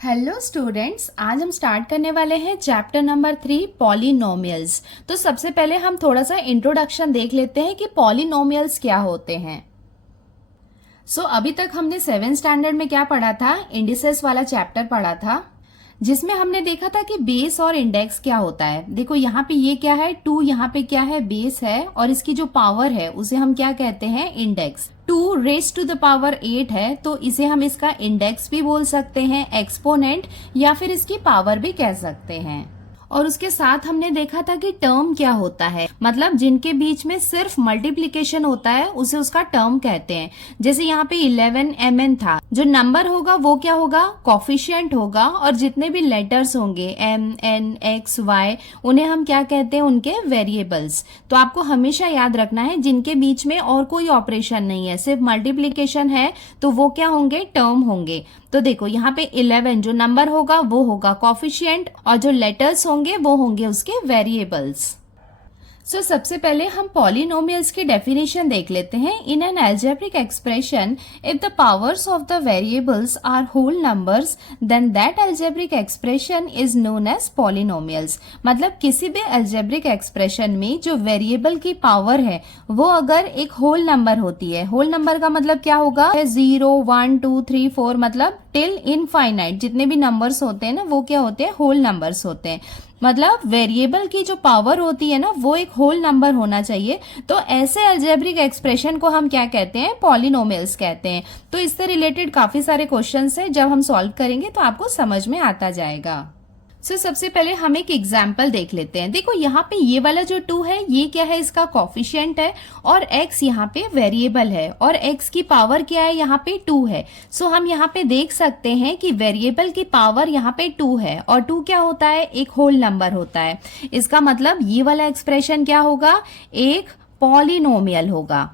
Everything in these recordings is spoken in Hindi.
हेलो स्टूडेंट्स, आज हम स्टार्ट करने वाले हैं चैप्टर नंबर 3 पॉलिनोमियल्स। तो सबसे पहले हम थोड़ा सा इंट्रोडक्शन देख लेते हैं कि पॉलिनोमियल्स क्या होते हैं। अभी तक हमने 7th स्टैंडर्ड में क्या पढ़ा था, इंडिसेस वाला चैप्टर पढ़ा था, जिसमें हमने देखा था कि बेस और इंडेक्स क्या होता है। देखो यहाँ पे ये क्या है, 2 यहाँ पे क्या है, बेस है, और इसकी जो पावर है उसे हम क्या कहते हैं, index. 2 raise to the power 8 है, तो इसे हम इसका इंडेक्स भी बोल सकते हैं, एक्सपोनेंट, या फिर इसकी पावर भी कह सकते हैं। और उसके साथ हमने देखा था कि टर्म क्या होता है, मतलब जिनके बीच में सिर्फ मल्टीप्लीकेशन होता है उसे उसका टर्म कहते हैं। जैसे यहाँ पे 11mn था, जो नंबर होगा वो क्या होगा, कॉफिशिएंट होगा, और जितने भी लेटर्स होंगे m n x y उन्हें हम क्या कहते हैं, उनके वेरिएबल्स। तो आपको हमेशा याद रखना है जिनके बीच में और कोई ऑपरेशन नहीं है, सिर्फ मल्टीप्लीकेशन है, तो वो क्या होंगे, टर्म होंगे। तो देखो यहाँ पे 11 जो नंबर होगा वो होगा कॉफिशिएंट, और जो लेटर्स होंगे वो होंगे उसके वेरिएबल्स। सबसे पहले हम पॉलिनोमियल्स की डेफिनेशन देख लेते हैं। In an algebraic expression, if the powers of the variables are whole numbers, then that algebraic expression is known as polynomials. मतलब किसी भी अलजेब्रिक एक्सप्रेशन में जो वेरिएबल की पावर है वो अगर एक होल नंबर होती है, होल नंबर का मतलब क्या होगा, 0 1 2 3 4, मतलब टिल इनफाइनाइट जितने भी नंबर्स होते हैं ना वो क्या होते हैं, होल नंबर्स होते हैं। मतलब वेरिएबल की जो पावर होती है ना वो एक होल नंबर होना चाहिए। तो ऐसे अलजेब्रिक एक्सप्रेशन को हम क्या कहते हैं, पॉलिनोमियल्स कहते हैं। तो इससे रिलेटेड काफी सारे क्वेश्चंस हैं, जब हम सॉल्व करेंगे तो आपको समझ में आता जाएगा। सबसे पहले हम एक एग्जाम्पल देख लेते हैं। देखो यहाँ पे ये वाला जो 2 है ये क्या है, इसका कॉफिशिएंट है, और x यहाँ पे वेरिएबल है, और x की पावर क्या है, यहाँ पे 2 है। हम यहाँ पे देख सकते हैं कि वेरिएबल की पावर यहाँ पे 2 है, और 2 क्या होता है, एक होल नंबर होता है। इसका मतलब ये वाला एक्सप्रेशन क्या होगा, एक पॉलिनोमियल होगा।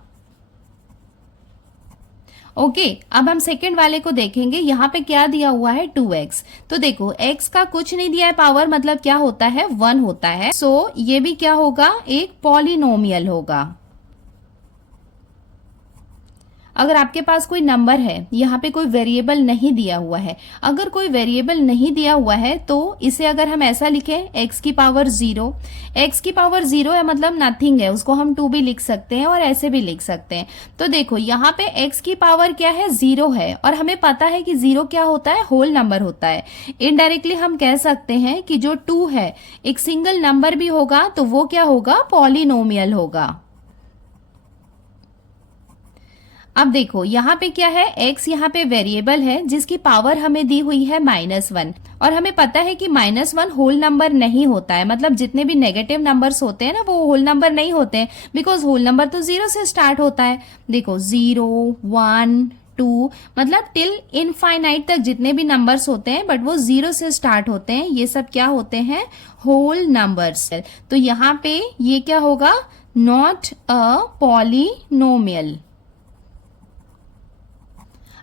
ओके, अब हम सेकंड वाले को देखेंगे। यहाँ पे क्या दिया हुआ है, 2x। तो देखो x का कुछ नहीं दिया है पावर, मतलब क्या होता है, 1 होता है। ये भी क्या होगा, एक पॉलिनोमियल होगा। अगर आपके पास कोई नंबर है, यहाँ पे कोई वेरिएबल नहीं दिया हुआ है, अगर कोई वेरिएबल नहीं दिया हुआ है तो इसे अगर हम ऐसा लिखें, x की पावर 0, x की पावर 0 है मतलब नथिंग है, उसको हम 2 भी लिख सकते हैं और ऐसे भी लिख सकते हैं। तो देखो यहाँ पे x की पावर क्या है, 0 है, और हमें पता है कि 0 क्या होता है, होल नंबर होता है। इनडायरेक्टली हम कह सकते हैं कि जो 2 है एक सिंगल नंबर भी होगा तो वो क्या होगा, पॉलिनोमियल होगा। अब देखो यहाँ पे क्या है, x यहाँ पे वेरिएबल है जिसकी पावर हमें दी हुई है -1, और हमें पता है कि -1 होल नंबर नहीं होता है। मतलब जितने भी नेगेटिव नंबर्स होते हैं ना वो होल नंबर नहीं होते हैं, बिकॉज होल नंबर तो 0 से स्टार्ट होता है। देखो 0 1 2, मतलब टिल इनफाइनाइट तक जितने भी नंबर्स होते हैं बट वो 0 से स्टार्ट होते हैं, ये सब क्या होते हैं, होल नंबर्स। तो यहाँ पे ये क्या होगा, नॉट अ पॉलिनोमियल।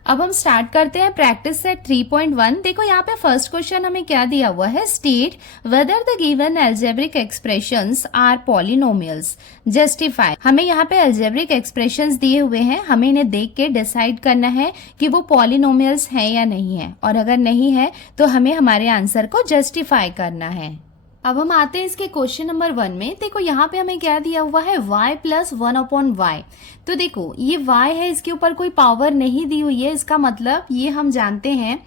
अब हम स्टार्ट करते हैं प्रैक्टिस सेट 3.1। देखो यहाँ पे फर्स्ट क्वेश्चन हमें क्या दिया हुआ है, state whether the given algebraic expressions are polynomials, justify. हमें यहाँ पे अलजेब्रिक एक्सप्रेशंस दिए हुए हैं, हमें इन्हें देख के डिसाइड करना है कि वो पॉलिनोमियल्स हैं या नहीं है, और अगर नहीं है तो हमें हमारे आंसर को जस्टिफाई करना है। अब हम आते हैं इसके क्वेश्चन नंबर 1 में। देखो यहाँ पे हमें क्या दिया हुआ है, y + 1/y। तो देखो ये y है, इसके ऊपर कोई पावर नहीं दी हुई है, इसका मतलब ये हम जानते हैं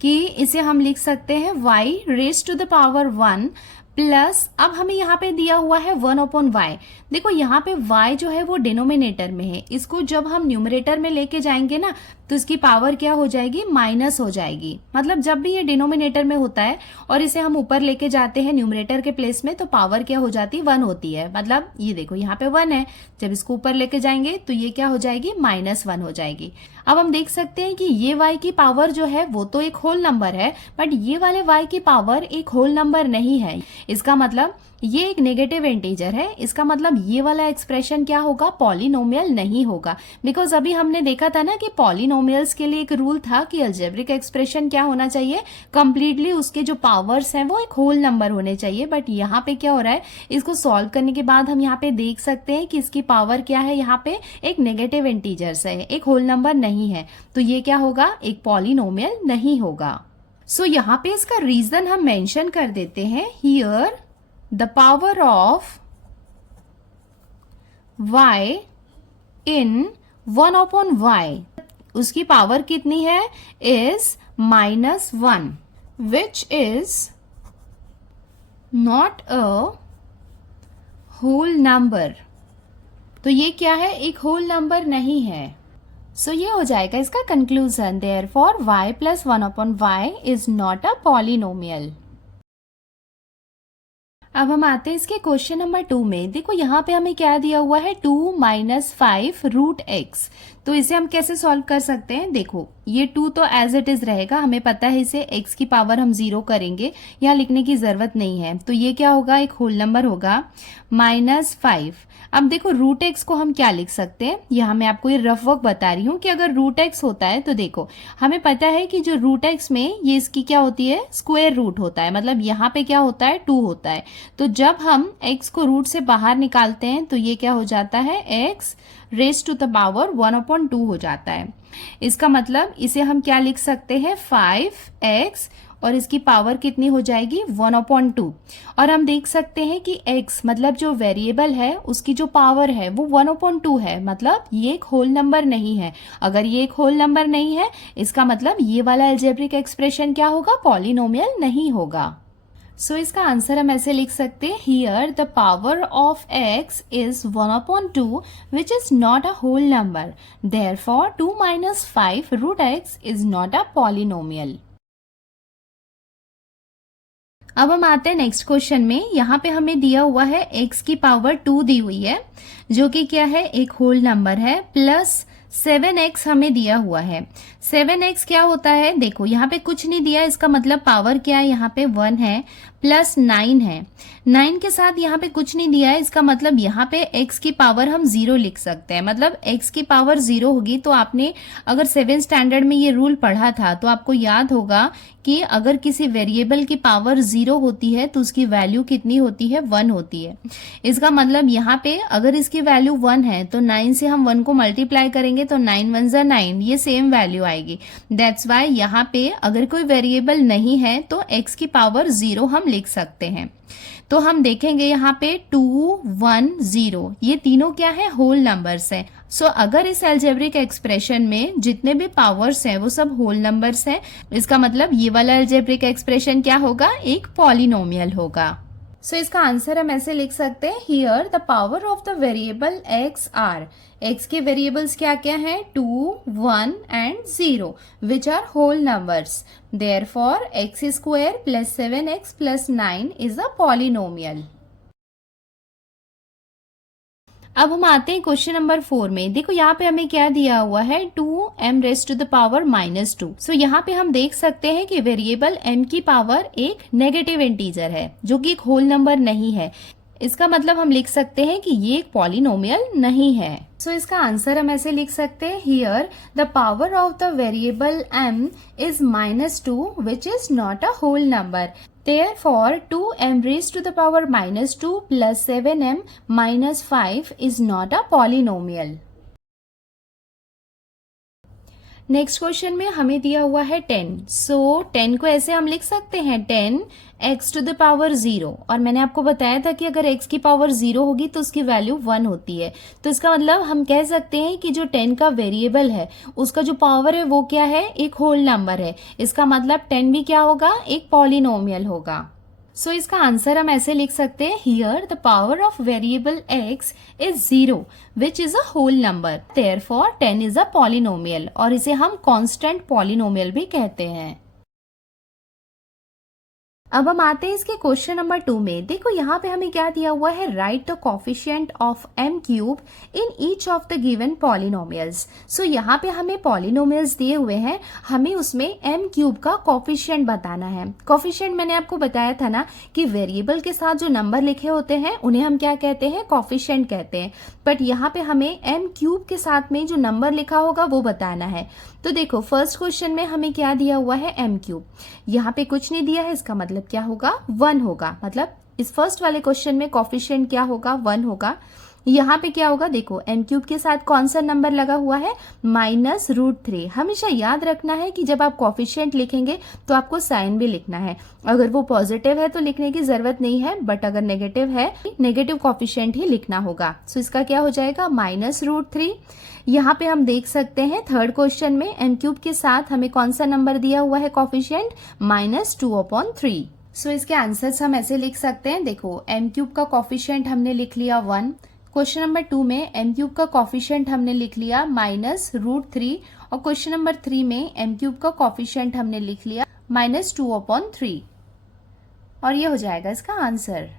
कि इसे हम लिख सकते हैं y⁻1 प्लस, अब हमें यहाँ पे दिया हुआ है 1/y। देखो यहाँ पे y जो है वो डिनोमिनेटर में है, इसको जब हम न्यूमरेटर में लेके जाएंगे ना तो इसकी पावर क्या हो जाएगी, माइनस हो जाएगी। मतलब जब भी ये डिनोमिनेटर में होता है और इसे हम ऊपर लेके जाते हैं न्यूमरेटर के प्लेस में तो पावर क्या हो जाती है, 1 होती है। मतलब ये देखो यहाँ पे 1 है, जब इसको ऊपर लेके जाएंगे तो ये क्या हो जाएगी, -1 हो जाएगी। अब हम देख सकते हैं कि ये y की पावर जो है वो तो एक होल नंबर है, बट ये वाले y की पावर एक होल नंबर नहीं है। इसका मतलब ये एक नेगेटिव इंटीजर है, इसका मतलब ये वाला एक्सप्रेशन क्या होगा, पॉलिनोमियल नहीं होगा। बिकॉज अभी हमने देखा था ना कि पॉलिनोमियल्स के लिए एक रूल था कि अलजेब्रिक एक्सप्रेशन क्या होना चाहिए, कंप्लीटली उसके जो पावर्स हैं वो एक होल नंबर होने चाहिए। बट यहाँ पे क्या हो रहा है, इसको सॉल्व करने के बाद हम यहाँ पे देख सकते हैं कि इसकी पावर क्या है, यहाँ पे एक नेगेटिव इंटीजर्स है, एक होल नंबर नहीं है। तो ये क्या होगा, एक पॉलिनोमियल नहीं होगा। सो यहाँ पे इसका रीजन हम मेंशन कर देते हैं, here the power of y in 1/y, उसकी पावर कितनी है, is -1, which is not a whole number. तो ये क्या है, एक होल नंबर नहीं है। सो ये हो जाएगा इसका conclusion, therefore y + 1/y is not a polynomial. अब हम आते हैं इसके क्वेश्चन नंबर 2 में। देखो यहाँ पे हमें क्या दिया हुआ है, 2 - 5 √x। तो इसे हम कैसे सॉल्व कर सकते हैं, देखो ये 2 तो एज इट इज रहेगा, हमें पता है इसे x की पावर हम 0 करेंगे, यहाँ लिखने की जरूरत नहीं है। तो ये क्या होगा, एक होल नंबर होगा, -5। अब देखो √x को हम क्या लिख सकते हैं, यहाँ मैं आपको ये रफ वर्क बता रही हूँ कि अगर √x होता है तो देखो हमें पता है कि जो √x में ये इसकी क्या होती है, स्क्वायर रूट होता है, मतलब यहाँ पे क्या होता है, 2 होता है। तो जब हम x को रूट से बाहर निकालते हैं तो ये क्या हो जाता है, x raise to the power 1/2 हो जाता है। इसका मतलब इसे हम क्या लिख सकते हैं, 5x और इसकी पावर कितनी हो जाएगी, 1/2। और हम देख सकते हैं कि x मतलब जो वेरिएबल है उसकी जो पावर है वो 1/2 है, मतलब ये एक होल नंबर नहीं है। अगर ये एक होल नंबर नहीं है, इसका मतलब ये वाला अलजेब्रिक एक्सप्रेशन क्या होगा, पॉलिनोमियल नहीं होगा। सो इसका आंसर हम ऐसे लिख सकते हैं, here the power of x is 1/2 which is not a whole number, therefore 2 - 5 √x is not a polynomial. अब हम आते हैं नेक्स्ट क्वेश्चन में। यहाँ पे हमें दिया हुआ है x की पावर 2 दी हुई है, जो कि क्या है, एक होल नंबर है, प्लस 7x हमें दिया हुआ है। 7x क्या होता है, देखो यहाँ पे कुछ नहीं दिया, इसका मतलब पावर क्या है, यहाँ पे 1 है, प्लस 9 है। 9 के साथ यहाँ पे कुछ नहीं दिया है, इसका मतलब यहाँ पे x की पावर हम 0 लिख सकते हैं। मतलब x की पावर 0 होगी तो आपने अगर 7th स्टैंडर्ड में ये रूल पढ़ा था तो आपको याद होगा कि अगर किसी वेरिएबल की पावर 0 होती है तो उसकी वैल्यू कितनी होती है, 1 होती है। इसका मतलब यहाँ पे अगर इसकी वैल्यू 1 है तो 9 से हम 1 को मल्टीप्लाई करेंगे तो 9 × 1 = 9, ये सेम वैल्यू आएगी। दैट्स वाई यहाँ पे अगर कोई वेरिएबल नहीं है तो x की पावर 0 हम लिख सकते हैं। तो हम देखेंगे यहाँ पे 2, 1, 0 ये तीनों क्या है, होल नंबर्स हैं। सो अगर इस अलजेब्रिक एक्सप्रेशन में जितने भी पावर्स हैं वो सब होल नंबर्स हैं, इसका मतलब ये वाला अलजेब्रिक एक्सप्रेशन क्या होगा, एक पॉलिनोमियल होगा। सो इसका आंसर हम ऐसे लिख सकते हैं, here the power of the variable x are, x के वेरिएबल्स क्या क्या हैं, 2, 1 and 0 which are whole numbers, therefore x² + 7x + 9 is a polynomial. अब हम आते हैं क्वेश्चन नंबर 4 में। देखो यहाँ पे हमें क्या दिया हुआ है, 2m⁻²। सो यहाँ पे हम देख सकते हैं कि वेरिएबल m की पावर एक नेगेटिव इंटीजर है, जो कि एक होल नंबर नहीं है। इसका मतलब हम लिख सकते हैं कि ये एक पॉलिनोमियल नहीं है। सो इसका आंसर हम ऐसे लिख सकते हैं, here the power of the variable m is -2 which is not a whole number, therefore 2m⁻² + 7m-5 is not a polynomial। Next question में हमें दिया हुआ है 10। सो 10 को ऐसे हम लिख सकते हैं 10x⁻0, और मैंने आपको बताया था कि अगर x की पावर 0 होगी तो उसकी वैल्यू 1 होती है। तो इसका मतलब हम कह सकते हैं कि जो 10 का वेरिएबल है उसका जो पावर है वो क्या है, एक होल नंबर है। इसका मतलब 10 भी क्या होगा, एक पॉलिनोमियल होगा। सो इसका आंसर हम ऐसे लिख सकते हैं, here the power of variable x is 0 which is a whole number, therefore 10 is a polynomial, और इसे हम कांस्टेंट पॉलिनोमियल भी कहते हैं। अब हम आते हैं इसके क्वेश्चन नंबर 2 में। देखो यहाँ पे हमें क्या दिया हुआ है, right the coefficient of m³ in each of the given polynomials. So यहाँ पे हमें पॉलिनोमियल्स दिए हुए हैं, हमें उसमें m³ का कोफिशिएंट बताना है। कोफिशिएंट मैंने आपको बताया था ना कि वेरिएबल के साथ जो नंबर लिखे होते हैं उन्हें हम क्या कहते हैं, कोफिशिएंट कहते हैं। बट यहाँ पे हमें m³ के साथ में जो नंबर लिखा होगा वो बताना है। तो देखो फर्स्ट क्वेश्चन में हमें क्या दिया हुआ है, m³। यहाँ पे कुछ नहीं दिया है, इसका मतलब क्या होगा, 1 होगा। मतलब इस फर्स्ट वाले क्वेश्चन में कोफिशिएंट क्या होगा, 1 होगा। यहाँ पे क्या होगा, देखो m क्यूब के साथ कौन सा नंबर लगा हुआ है, -√3। हमेशा याद रखना है कि जब आप कॉफिशिएंट लिखेंगे तो आपको साइन भी लिखना है। अगर वो पॉजिटिव है तो लिखने की जरूरत नहीं है, बट अगर नेगेटिव है, नेगेटिव कॉफिशिएंट ही लिखना होगा। सो इसका क्या हो जाएगा, -√3। यहाँ पे हम देख सकते हैं थर्ड क्वेश्चन में m क्यूब के साथ हमें कौन सा नंबर दिया हुआ है कॉफिशिएंट, -2/3। सो इसके आंसर्स हम ऐसे लिख सकते हैं, देखो m क्यूब का कॉफिशिएंट हमने लिख लिया 1। क्वेश्चन नंबर 2 में m क्यूब का कॉफिशिएंट हमने लिख लिया -√3, और क्वेश्चन नंबर 3 में m क्यूब का कॉफिशिएंट हमने लिख लिया -2/3, और ये हो जाएगा इसका आंसर।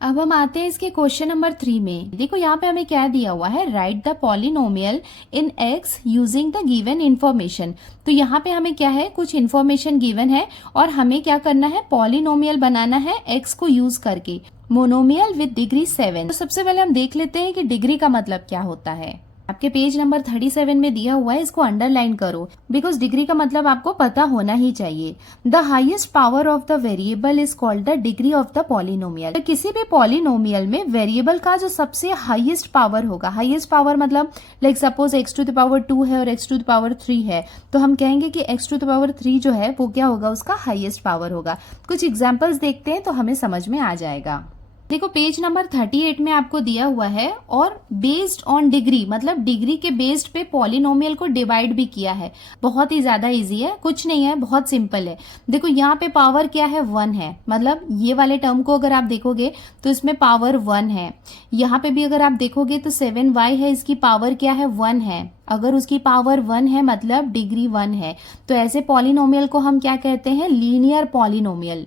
अब हम आते हैं इसके क्वेश्चन नंबर 3 में। देखो यहाँ पे हमें क्या दिया हुआ है, right the polynomial in x using the given information. तो यहाँ पे हमें क्या है, कुछ इंफॉर्मेशन गिवन है और हमें क्या करना है, पॉलिनोमियल बनाना है x को यूज करके, मोनोमियल विद डिग्री 7। तो सबसे पहले हम देख लेते हैं कि डिग्री का मतलब क्या होता है। आपके पेज नंबर 37 में दिया हुआ है, इसको अंडरलाइन करो, बिकॉज डिग्री का मतलब आपको पता होना ही चाहिए। The highest power of the variable is called the degree of the polynomial. तो किसी भी पॉलिनोमियल में वेरिएबल का जो सबसे हाईएस्ट पावर होगा, हाईएस्ट पावर मतलब लाइक सपोज x⁻2 है और x⁻3 है, तो हम कहेंगे कि x⁻3 जो है वो क्या होगा, उसका हाईएस्ट पावर होगा। कुछ एग्जाम्पल्स देखते हैं तो हमें समझ में आ जाएगा। देखो पेज नंबर 38 में आपको दिया हुआ है, और बेस्ड ऑन डिग्री मतलब डिग्री के बेस्ड पे पॉलिनोमियल को डिवाइड भी किया है। बहुत ही ज्यादा इजी है, कुछ नहीं है, बहुत सिंपल है। देखो यहाँ पे पावर क्या है, 1 है, मतलब ये वाले टर्म को अगर आप देखोगे तो इसमें पावर 1 है। यहाँ पे भी अगर आप देखोगे तो 7y है, इसकी पावर क्या है, 1 है। अगर उसकी पावर 1 है मतलब डिग्री 1 है। तो ऐसे पॉलिनोमियल को हम क्या कहते हैं, लीनियर पॉलिनोमियल।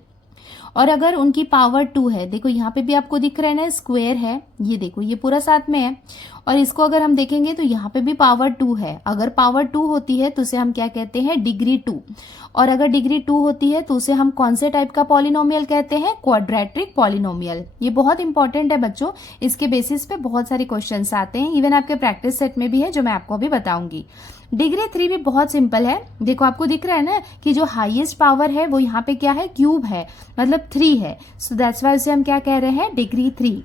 और अगर उनकी पावर 2 है, देखो यहाँ पे भी आपको दिख रहा है ना, स्क्वायर है, ये देखो ये पूरा साथ में है, और इसको अगर हम देखेंगे तो यहाँ पे भी पावर 2 है। अगर पावर 2 होती है तो उसे हम क्या कहते हैं, डिग्री 2। और अगर डिग्री 2 होती है तो उसे हम कौन से टाइप का पॉलिनोमियल कहते हैं, क्वाड्रेटिक पॉलिनोमियल। ये बहुत इंपॉर्टेंट है बच्चों, इसके बेसिस पे बहुत सारे क्वेश्चंस आते हैं, इवन आपके प्रैक्टिस सेट में भी है, जो मैं आपको अभी बताऊंगी। डिग्री 3 भी बहुत सिंपल है। देखो आपको दिख रहा है ना कि जो हाईएस्ट पावर है वो यहाँ पे क्या है, क्यूब है, मतलब 3 है। सो दैट्स वाई उसे हम क्या कह रहे हैं, डिग्री 3।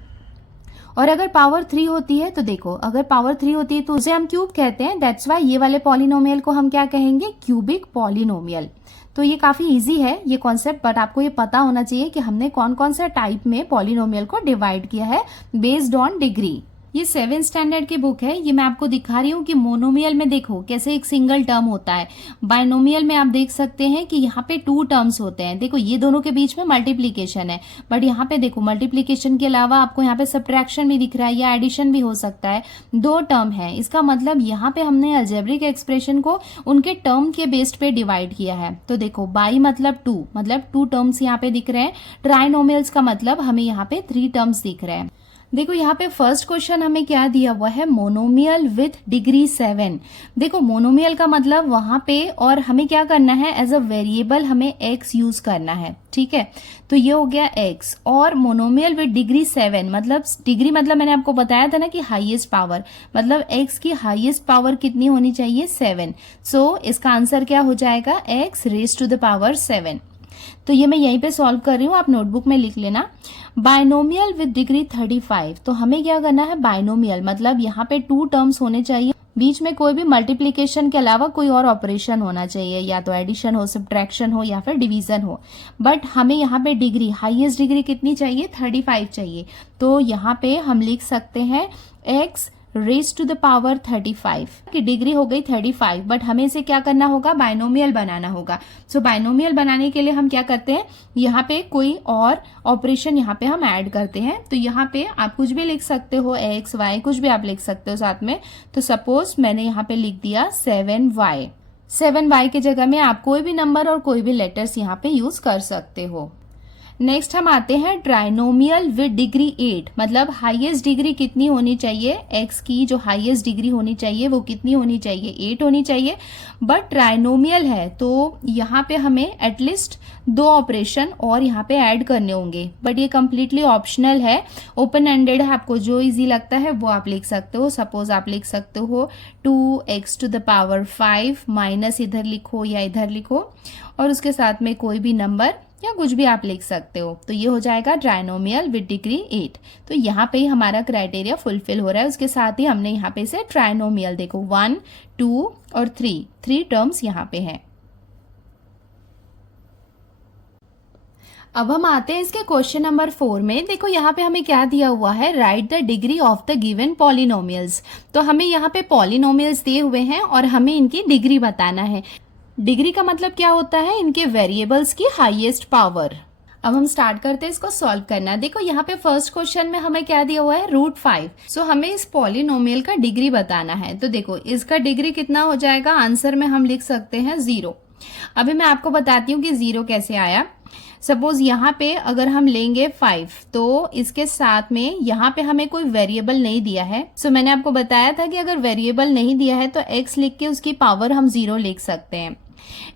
और अगर पावर 3 होती है तो देखो, अगर पावर 3 होती है तो उसे हम क्यूब कहते हैं। दैट्स वाई ये वाले पॉलिनोमियल को हम क्या कहेंगे, क्यूबिक पॉलिनोमियल। तो ये काफी इजी है ये कॉन्सेप्ट, बट आपको ये पता होना चाहिए कि हमने कौन कौन सा टाइप में पॉलिनोमियल को डिवाइड किया है बेस्ड ऑन डिग्री। ये 7th स्टैंडर्ड की बुक है, ये मैं आपको दिखा रही हूँ कि मोनोमियल में देखो कैसे एक सिंगल टर्म होता है। बाइनोमियल में आप देख सकते हैं कि यहाँ पे 2 टर्म्स होते हैं। देखो ये दोनों के बीच में मल्टीप्लीकेशन है, बट यहाँ पे देखो मल्टीप्लीकेशन के अलावा आपको यहाँ पे सब्ट्रैक्शन भी दिख रहा है या एडिशन भी हो सकता है। 2 टर्म है, इसका मतलब यहाँ पे हमने अलजेब्रिक एक्सप्रेशन को उनके टर्म के बेस्ड पे डिवाइड किया है। तो देखो बाई मतलब 2, मतलब 2 टर्म्स यहाँ पे दिख रहे हैं। ट्राइनोमियल्स का मतलब हमें यहाँ पे 3 टर्म्स दिख रहे हैं। देखो यहाँ पे फर्स्ट क्वेश्चन हमें क्या दिया हुआ है, मोनोमियल विथ डिग्री 7। देखो मोनोमियल का मतलब वहां पे, और हमें क्या करना है, एज अ वेरिएबल हमें x यूज करना है, ठीक है। तो ये हो गया x, और मोनोमियल विथ डिग्री 7 मतलब डिग्री मतलब मैंने आपको बताया था ना कि हाईएस्ट पावर, मतलब x की हाईएस्ट पावर कितनी होनी चाहिए, 7। सो इसका आंसर क्या हो जाएगा, x raise to the power 7। तो ये मैं यहीं पे सॉल्व कर रही हूँ, आप नोटबुक में लिख लेना। बाइनोमियल विद डिग्री 35, तो हमें क्या करना है, बाइनोमियल मतलब यहाँ पे 2 टर्म्स होने चाहिए, बीच में कोई भी मल्टीप्लीकेशन के अलावा कोई और ऑपरेशन होना चाहिए, या तो एडिशन हो, सब्ट्रैक्शन हो, या फिर डिवीजन हो। बट हमें यहाँ पे डिग्री, हाईएस्ट डिग्री कितनी चाहिए, 35 चाहिए। तो यहाँ पे हम लिख सकते हैं x raise to the power 35 की डिग्री हो गई 35, बट हमें इसे क्या करना होगा, बाइनोमियल बनाना होगा। सो बाइनोमियल बनाने के लिए हम क्या करते हैं, यहाँ पे कोई और ऑपरेशन यहाँ पे हम ऐड करते हैं। तो यहाँ पे आप कुछ भी लिख सकते हो, x y कुछ भी आप लिख सकते हो साथ में। तो सपोज मैंने यहाँ पे लिख दिया 7y। 7y की जगह में आप कोई भी नंबर और कोई भी लेटर्स यहाँ पे यूज कर सकते हो। नेक्स्ट हम आते हैं ट्राइनोमियल विद डिग्री 8, मतलब हाईएस्ट डिग्री कितनी होनी चाहिए, x की जो हाईएस्ट डिग्री होनी चाहिए वो कितनी होनी चाहिए, 8 होनी चाहिए। बट ट्राइनोमियल है तो यहाँ पे हमें एटलीस्ट 2 ऑपरेशन और यहाँ पे ऐड करने होंगे, बट ये कम्प्लीटली ऑप्शनल है, ओपन एंडेड है, आपको जो इजी लगता है वो आप लिख सकते हो। सपोज आप लिख सकते हो 2x to the power 5 minus इधर लिखो या इधर लिखो, और उसके साथ में कोई भी नंबर या कुछ भी आप लिख सकते हो। तो ये हो जाएगा ट्राइनोमियल विद डिग्री 8। तो यहाँ पे ही हमारा क्राइटेरिया फुलफिल हो रहा है। उसके साथ ही हमने यहाँ पे से ट्राइनोमियल देखो 1, 2 और 3 टर्म्स यहाँ पे हैं। अब हम आते हैं इसके क्वेश्चन नंबर 4 में। देखो यहाँ पे हमें क्या दिया हुआ है, right the degree of the given polynomials. तो हमें यहाँ पे पॉलिनोमियल्स दिए हुए हैं और हमें इनकी डिग्री बताना है। डिग्री का मतलब क्या होता है, इनके वेरिएबल्स की हाईएस्ट पावर। अब हम स्टार्ट करते हैं इसको सॉल्व करना। देखो यहाँ पे फर्स्ट क्वेश्चन में हमें क्या दिया हुआ है, √5। सो हमें इस पॉलिनोमियल का डिग्री बताना है। तो देखो इसका डिग्री कितना हो जाएगा, आंसर में हम लिख सकते हैं 0। अभी मैं आपको बताती हूँ कि 0 कैसे आया। सपोज यहाँ पे अगर हम लेंगे 5, तो इसके साथ में यहाँ पे हमें कोई वेरिएबल नहीं दिया है। सो मैंने आपको बताया था कि अगर वेरिएबल नहीं दिया है तो x लिख के उसकी पावर हम 0 लिख सकते हैं।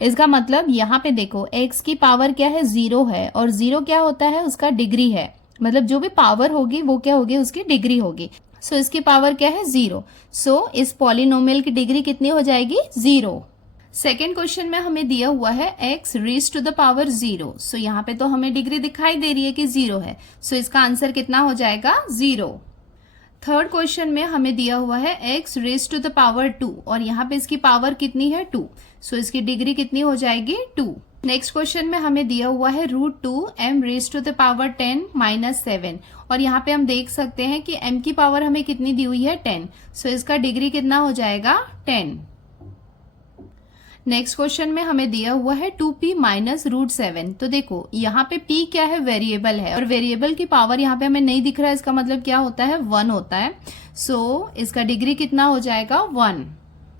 इसका मतलब यहाँ पे देखो x की पावर क्या है, 0 है, और 0 क्या होता है, उसका डिग्री है। मतलब जो भी पावर होगी वो क्या होगी, उसकी डिग्री होगी। सो इसकी पावर क्या है, 0। सो इस पॉलिनोमियल की डिग्री कितनी हो जाएगी, 0। सेकेंड क्वेश्चन में हमें दिया हुआ है x raise to the power 0। So यहाँ पे तो हमें डिग्री दिखाई दे रही है कि 0 है। सो इसका आंसर कितना हो जाएगा, 0। थर्ड क्वेश्चन में हमें दिया हुआ है x raise to the power 2 और यहाँ पे इसकी पावर कितनी है, 2। सो इसकी डिग्री कितनी हो जाएगी, 2। नेक्स्ट क्वेश्चन में हमें दिया हुआ है √2 m raise to the power 10 - 7 और यहाँ पे हम देख सकते हैं कि m की पावर हमें कितनी दी हुई है, 10। सो इसका डिग्री कितना हो जाएगा, 10। नेक्स्ट क्वेश्चन में हमें दिया हुआ है 2p - √7। तो देखो यहाँ पे p क्या है, वेरिएबल है, और वेरिएबल की पावर यहाँ पे हमें नहीं दिख रहा है। इसका मतलब क्या होता है, 1 होता है। सो इसका डिग्री कितना हो जाएगा, 1।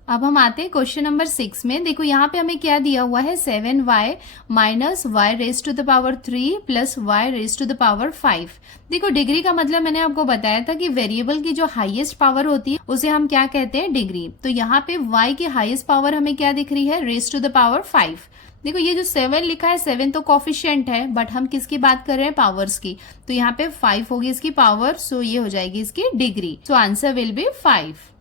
अब हम आते हैं क्वेश्चन नंबर 6 में। देखो यहाँ पे हमें क्या दिया हुआ है, 7y - y raise to the power 3 + y raise to the power 5। देखो डिग्री का मतलब मैंने आपको बताया था कि वेरिएबल की जो हाईएस्ट पावर होती है उसे हम क्या कहते हैं, डिग्री। तो यहाँ पे y की हाईएस्ट पावर हमें क्या दिख रही है, रेज़ टू द पावर 5। देखो ये जो 7 लिखा है, 7 तो कोफिशिएंट है, बट हम किसकी बात कर रहे हैं, पावर्स की। तो यहाँ पे 5 होगी इसकी पावर। सो ये हो जाएगी इसकी degree. So answer will be 5।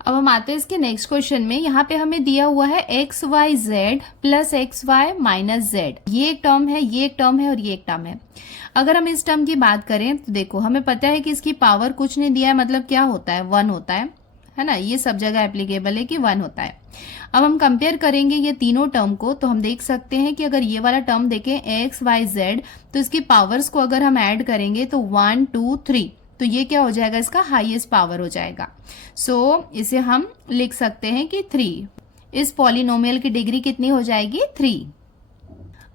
अब हम आते हैं इसके नेक्स्ट क्वेश्चन में। यहाँ पे हमें दिया हुआ है xyz + xy - z। ये एक टर्म है, ये एक टर्म है और ये एक टर्म है। अगर हम इस टर्म की बात करें तो देखो हमें पता है कि इसकी पावर कुछ नहीं दिया है, मतलब क्या होता है, 1 होता है ना। ये सब जगह एप्लीकेबल है कि 1 होता है। अब हम कंपेयर करेंगे ये तीनों टर्म को, तो हम देख सकते हैं कि अगर ये वाला टर्म देखें xyz, तो इसकी पावर्स को अगर हम ऐड करेंगे तो 1 2 3, तो ये क्या हो जाएगा, इसका हाईएस्ट पावर हो जाएगा। सो इसे हम लिख सकते हैं कि 3। इस पॉलिनोमियल की डिग्री कितनी हो जाएगी, 3।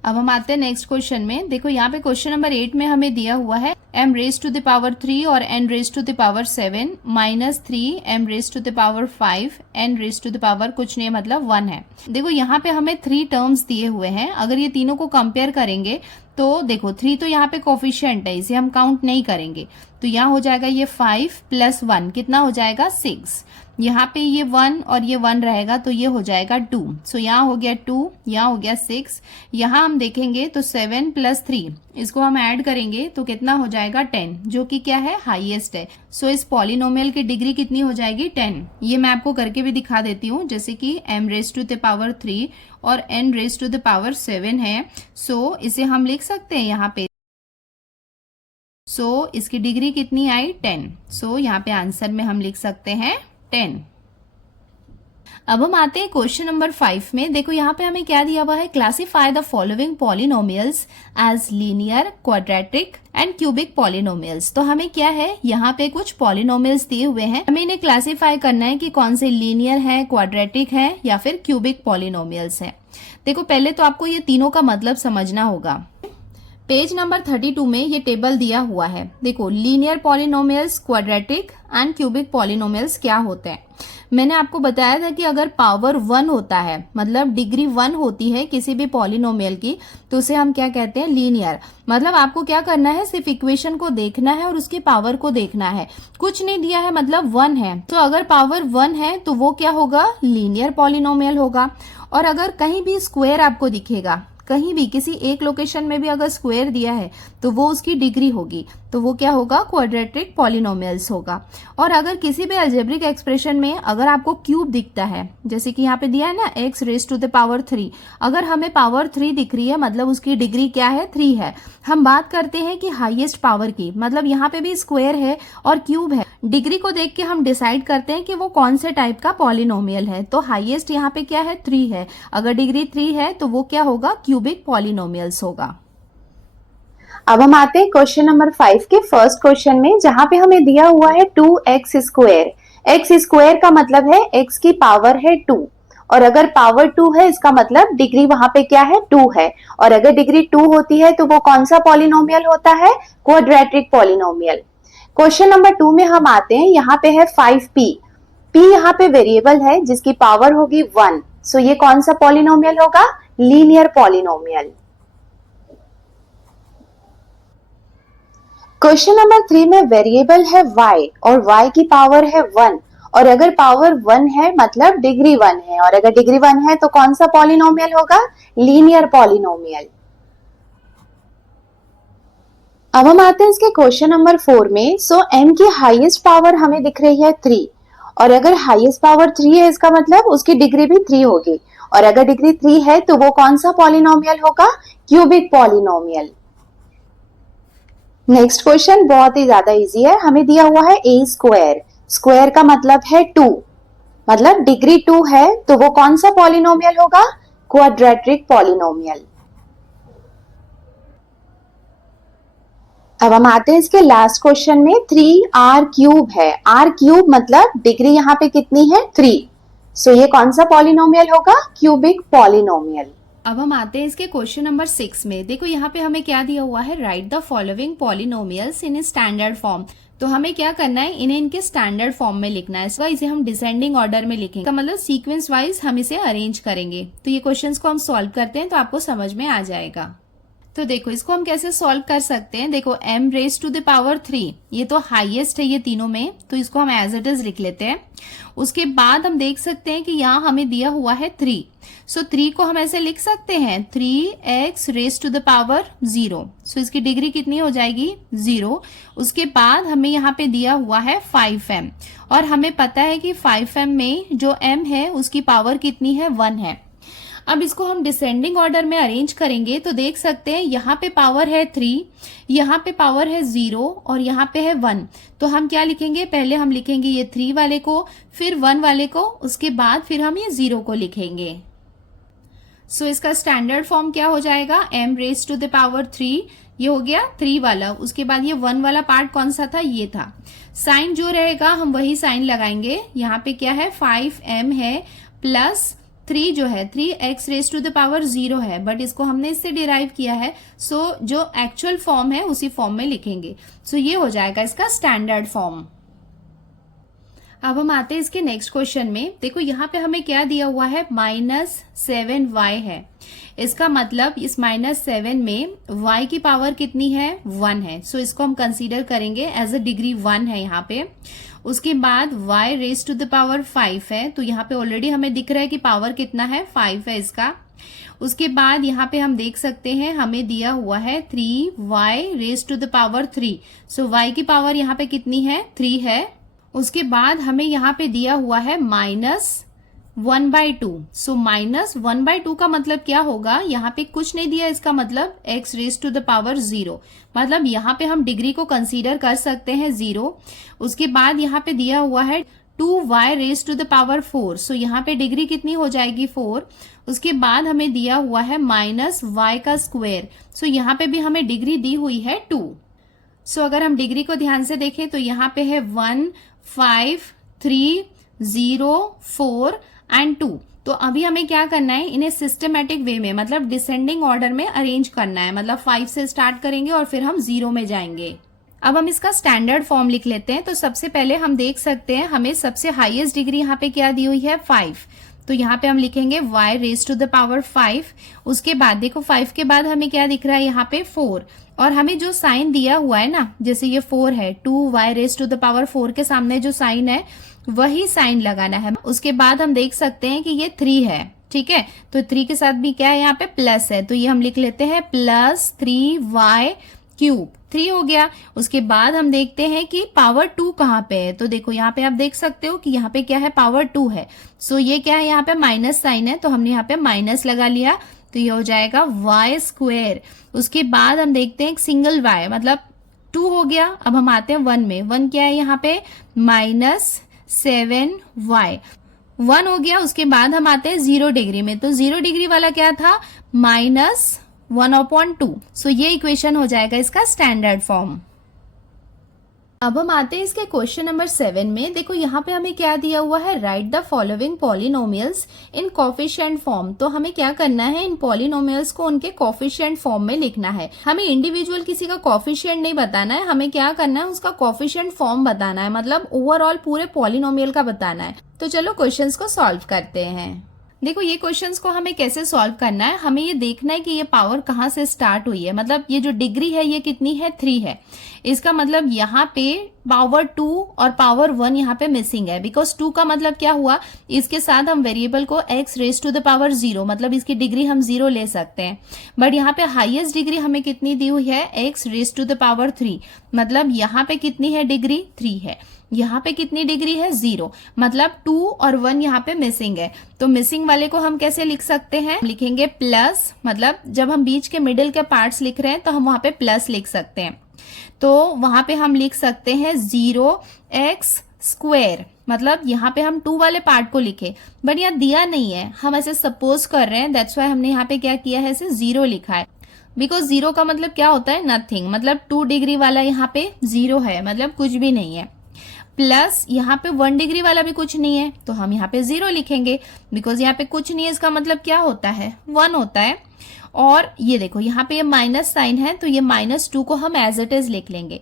अब हम आते हैं नेक्स्ट क्वेश्चन में। देखो यहाँ पे क्वेश्चन नंबर 8 में हमें दिया हुआ है m raise to the power 3 और n raise to the power 7 - 3 m raise to the power 5 n raise to the power कुछ नहीं, मतलब 1 है। देखो यहाँ पे हमें 3 टर्म्स दिए हुए हैं। अगर ये तीनों को कंपेयर करेंगे तो देखो 3 तो यहाँ पे कोफिशिएंट है, इसे हम काउंट नहीं करेंगे। तो यहाँ हो जाएगा ये 5 + 1 कितना हो जाएगा, 6। यहाँ पे ये 1 और ये 1 रहेगा तो ये हो जाएगा 2। सो यहाँ हो गया 2, यहाँ हो गया 6। यहाँ हम देखेंगे तो 7 + 3, इसको हम ऐड करेंगे तो कितना हो जाएगा, 10, जो कि क्या है, हाईएस्ट है। सो इस पॉलिनोमियल की डिग्री कितनी हो जाएगी, 10। ये मैं आपको करके भी दिखा देती हूँ, जैसे कि m raise to the power 3 और n raise to the power 7 है। सो इसे हम लिख सकते हैं यहाँ पे। सो इसकी डिग्री कितनी आई, 10। सो यहाँ पे आंसर में हम लिख सकते हैं 10। अब हम आते हैं क्वेश्चन नंबर 5 में। देखो यहाँ पे हमें क्या दिया हुआ है, classify the following polynomials as linear, quadratic and cubic polynomials. तो हमें क्या है, यहाँ पे कुछ पॉलिनोमियल्स दिए हुए हैं, हमें इन्हें क्लासीफाई करना है कि कौन से लीनियर है, क्वाड्रेटिक है या फिर क्यूबिक पॉलिनोमियल्स है। देखो पहले तो आपको ये तीनों का मतलब समझना होगा। पेज नंबर 32 में ये टेबल दिया हुआ है। देखो linear polynomials, quadratic and cubic polynomials क्या होते हैं। मैंने आपको बताया था कि अगर पावर 1 होता है, मतलब डिग्री 1 होती है किसी भी पॉलिनोमियल की, तो उसे हम क्या कहते हैं, लीनियर। मतलब आपको क्या करना है, सिर्फ इक्वेशन को देखना है और उसकी पावर को देखना है, कुछ नहीं दिया है, मतलब 1 है। तो अगर पावर 1 है तो वो क्या होगा, लीनियर पॉलिनोमियल होगा। और अगर कहीं भी स्क्वायर आपको दिखेगा, कहीं भी किसी एक लोकेशन में भी अगर स्क्वायर दिया है तो वो उसकी डिग्री होगी, तो वो क्या होगा, क्वाड्रेटिक पॉलिनोमियल्स होगा। और अगर किसी भी अलजेब्रिक एक्सप्रेशन में अगर आपको क्यूब दिखता है, जैसे कि यहाँ पे दिया है ना x raise to the power 3, अगर हमें पावर 3 दिख रही है मतलब उसकी डिग्री क्या है, 3 है। हम बात करते हैं कि हाईएस्ट पावर की, मतलब यहाँ पे भी स्क्वायर है और क्यूब है, डिग्री को देख के हम डिसाइड करते हैं कि वो कौन से टाइप का पॉलिनोमियल है। तो हाईएस्ट यहाँ पे क्या है, 3 है। अगर डिग्री 3 है तो वो क्या होगा, क्यूबिक पॉलिनोमियल्स होगा। अब हम आते हैं क्वेश्चन नंबर 5 के फर्स्ट क्वेश्चन में, जहां पे हमें दिया हुआ है 2x स्क्वायर। x स्क्वायर का मतलब है x की पावर है 2, और अगर पावर 2 है इसका मतलब डिग्री वहां पे क्या है, 2 है। और अगर डिग्री 2 होती है तो वो कौन सा पॉलिनोमियल होता है, क्वाड्रेटिक पॉलिनोमियल। क्वेश्चन नंबर 2 में हम आते हैं, यहाँ पे है 5p। p यहाँ पे वेरिएबल है जिसकी पावर होगी 1, सो ये कौन सा पॉलिनोमियल होगा, लीनियर पॉलिनोमियल। क्वेश्चन नंबर 3 में वेरिएबल है y और y की पावर है 1, और अगर पावर 1 है मतलब डिग्री 1 है, और अगर डिग्री 1 है तो कौन सा पॉलिनोमियल होगा, लीनियर पॉलिनोमियल। अब हम आते हैं इसके क्वेश्चन नंबर 4 में। सो m की हाईएस्ट पावर हमें दिख रही है 3, और अगर हाईएस्ट पावर 3 है इसका मतलब उसकी डिग्री भी 3 होगी, और अगर डिग्री 3 है तो वो कौन सा पॉलिनोमियल होगा, क्यूबिक पॉलिनोमियल। नेक्स्ट क्वेश्चन बहुत ही ज्यादा इजी है, हमें दिया हुआ है a स्क्वायर। स्क्वायर का मतलब है 2, मतलब डिग्री 2 है तो वो कौन सा पॉलिनोमियल होगा, क्वाड्रेटिक पॉलिनोमियल। अब हम आते हैं इसके लास्ट क्वेश्चन में। 3r क्यूब है, r क्यूब मतलब डिग्री यहाँ पे कितनी है, 3, सो ये कौन सा पॉलिनोमियल होगा, क्यूबिक पॉलिनोमियल। अब हम आते हैं इसके क्वेश्चन नंबर 6 में। देखो यहाँ पे हमें क्या दिया हुआ है, right the following polynomials in standard form. तो हमें क्या करना है, इन्हें इनके स्टैंडर्ड फॉर्म में लिखना है। इसे हम डिसेंडिंग ऑर्डर में लिखेंगे, का मतलब सीक्वेंस वाइज हम इसे अरेंज करेंगे। तो ये क्वेश्चंस को हम सॉल्व करते हैं तो आपको समझ में आ जाएगा। तो देखो इसको हम कैसे सॉल्व कर सकते हैं। देखो m raise to the power 3, ये तो हाईएस्ट है ये तीनों में, तो इसको हम एज इट इज लिख लेते हैं। उसके बाद हम देख सकते हैं कि यहाँ हमें दिया हुआ है 3, सो 3 को हम ऐसे लिख सकते हैं 3x raise to the power 0, so इसकी डिग्री कितनी हो जाएगी, 0। उसके बाद हमें यहाँ पे दिया हुआ है 5m, और हमें पता है कि 5m में जो m है उसकी पावर कितनी है, 1 है। अब इसको हम डिसेंडिंग ऑर्डर में अरेंज करेंगे तो देख सकते हैं यहाँ पे पावर है 3, यहाँ पे पावर है 0 और यहाँ पे है 1। तो हम क्या लिखेंगे, पहले हम लिखेंगे ये 3 वाले को, फिर 1 वाले को, उसके बाद फिर हम ये 0 को लिखेंगे। सो इसका स्टैंडर्ड फॉर्म क्या हो जाएगा, m raise to the power 3, ये हो गया 3 वाला। उसके बाद ये 1 वाला पार्ट कौन सा था, ये था। साइन जो रहेगा हम वही साइन लगाएंगे। यहाँ पे क्या है, 5m है प्लस 3 जो है 3x raise to the power 0 है, बट इसको हमने इससे डिराइव किया है, सो जो एक्चुअल फॉर्म है उसी फॉर्म में लिखेंगे। सो ये हो जाएगा इसका स्टैंडर्ड फॉर्म। अब हम आते हैं इसके नेक्स्ट क्वेश्चन में। देखो यहाँ पे हमें क्या दिया हुआ है, -7y है। इसका मतलब इस -7 में y की पावर कितनी है, 1 है। सो इसको हम कंसीडर करेंगे एज अ डिग्री 1 है यहाँ पे। उसके बाद y raise to the power 5 है, तो यहाँ पे ऑलरेडी हमें दिख रहा है कि पावर कितना है, 5 है इसका। उसके बाद यहाँ पे हम देख सकते हैं हमें दिया हुआ है 3y raise to the power 3, so y की पावर यहाँ पे कितनी है, 3 है। उसके बाद हमें यहाँ पे दिया हुआ है -1/2, सो -1/2 का मतलब क्या होगा, यहाँ पे कुछ नहीं दिया, इसका मतलब x raise to the power 0, मतलब यहाँ पे हम डिग्री को कंसीडर कर सकते हैं 0। उसके बाद यहाँ पे दिया हुआ है 2y raise to the power 4, so यहाँ पे डिग्री कितनी हो जाएगी, 4। उसके बाद हमें दिया हुआ है -y का स्क्वायर, सो यहाँ पे भी हमें डिग्री दी हुई है 2। सो अगर हम डिग्री को ध्यान से देखें तो यहाँ पे है 1, 5, 3, 0, 4 एंड 2। तो अभी हमें क्या करना है, इन्हें सिस्टमेटिक वे में मतलब डिसेंडिंग ऑर्डर में अरेंज करना है, मतलब 5 से स्टार्ट करेंगे और फिर हम 0 में जाएंगे। अब हम इसका स्टैंडर्ड फॉर्म लिख लेते हैं। तो सबसे पहले हम देख सकते हैं हमें सबसे हाईएस्ट डिग्री यहाँ पे क्या दी हुई है, 5, तो यहाँ पे हम लिखेंगे y raise to the power 5। उसके बाद देखो 5 के बाद हमें क्या दिख रहा है, यहाँ पे 4, और हमें जो साइन दिया हुआ है ना, जैसे ये 4 है, 2y raise to the power 4 के सामने जो साइन है वही साइन लगाना है। उसके बाद हम देख सकते हैं कि ये 3 है, ठीक है, तो 3 के साथ भी क्या है यहाँ पे प्लस है, तो ये हम लिख लेते हैं +3y क्यूब। 3 हो गया। उसके बाद हम देखते हैं कि पावर 2 कहाँ पे है, तो देखो यहाँ पे आप देख सकते हो कि यहाँ पे क्या है, पावर 2 है। सो ये क्या है, यहाँ पे माइनस साइन है, तो हमने यहाँ पे माइनस लगा लिया, तो ये हो जाएगा y²। उसके बाद हम देखते हैं एक सिंगल y, मतलब 2 हो गया। अब हम आते हैं 1 में। 1 क्या है यहाँ पे, -7y। 1 हो गया। उसके बाद हम आते हैं 0 डिग्री में, तो 0 डिग्री वाला क्या था, -1/2। सो ये इक्वेशन हो जाएगा इसका स्टैंडर्ड फॉर्म। अब हम आते हैं इसके क्वेश्चन नंबर 7 में। देखो यहाँ पे हमें क्या दिया हुआ है, right the following polynomials in coefficient form. तो हमें क्या करना है, इन पॉलिनोमियल्स को उनके कोफिशिएंट फॉर्म में लिखना है। हमें इंडिविजुअल किसी का कोफिशिएंट नहीं बताना है, हमें क्या करना है, उसका कोफिशिएंट फॉर्म बताना है, मतलब ओवरऑल पूरे पॉलिनोमियल का बताना है। तो चलो क्वेश्चंस को सॉल्व करते हैं। देखो ये क्वेश्चंस को हमें कैसे सॉल्व करना है, हमें ये देखना है कि ये पावर कहाँ से स्टार्ट हुई है, मतलब ये जो डिग्री है ये कितनी है, 3 है। इसका मतलब यहाँ पे पावर 2 और पावर 1 यहाँ पे मिसिंग है, बिकॉज 2 का मतलब क्या हुआ, इसके साथ हम वेरिएबल को x⁻⁴, मतलब इसकी डिग्री हम 0 ले सकते हैं। बट यहाँ पे हाईएस्ट डिग्री हमें कितनी दी हुई है, x⁻3, मतलब यहाँ पे कितनी है डिग्री, 3 है। यहाँ पे कितनी डिग्री है, 0, मतलब 2 और 1 यहाँ पे मिसिंग है। तो मिसिंग वाले को हम कैसे लिख सकते हैं, लिखेंगे प्लस, मतलब जब हम बीच के मिडिल के पार्ट्स लिख रहे हैं तो हम वहां पे प्लस लिख सकते हैं। तो वहां पे हम लिख सकते हैं 0x², मतलब यहाँ पे हम 2 वाले पार्ट को लिखे, बट यहाँ दिया नहीं है, हम ऐसे सपोज कर रहे हैं, दैट्स वाई हमने यहाँ पे क्या किया है, ऐसे 0 लिखा है। बिकॉज 0 का मतलब क्या होता है, नथिंग, मतलब 2 डिग्री वाला यहाँ पे 0 है, मतलब कुछ भी नहीं है। प्लस यहाँ पे 1 डिग्री वाला भी कुछ नहीं है, तो हम यहाँ पे 0 लिखेंगे, बिकॉज यहाँ पे कुछ नहीं है, इसका मतलब क्या होता है, 1 होता है। और ये देखो यहाँ पे ये माइनस साइन है, तो ये -2 को हम एज इट इज लिख लेंगे।